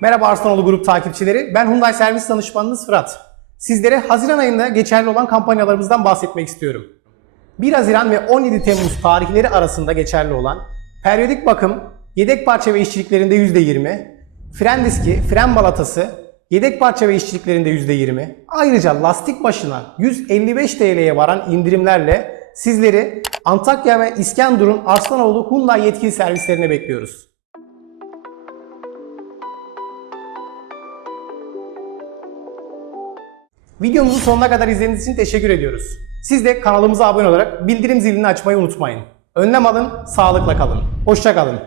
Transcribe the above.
Merhaba Arslanoğlu Grup takipçileri. Ben Hyundai Servis Danışmanınız Fırat. Sizlere Haziran ayında geçerli olan kampanyalarımızdan bahsetmek istiyorum. 1 Haziran ve 17 Temmuz tarihleri arasında geçerli olan periyodik bakım, yedek parça ve işçiliklerinde %20, fren diski, fren balatası, yedek parça ve işçiliklerinde %20, ayrıca lastik başına 155 TL'ye varan indirimlerle sizleri Antakya ve İskenderun Arslanoğlu Hyundai yetkili servislerine bekliyoruz. Videomuzu sonuna kadar izlediğiniz için teşekkür ediyoruz. Siz de kanalımıza abone olarak bildirim zilini açmayı unutmayın. Önlem alın, sağlıkla kalın. Hoşça kalın.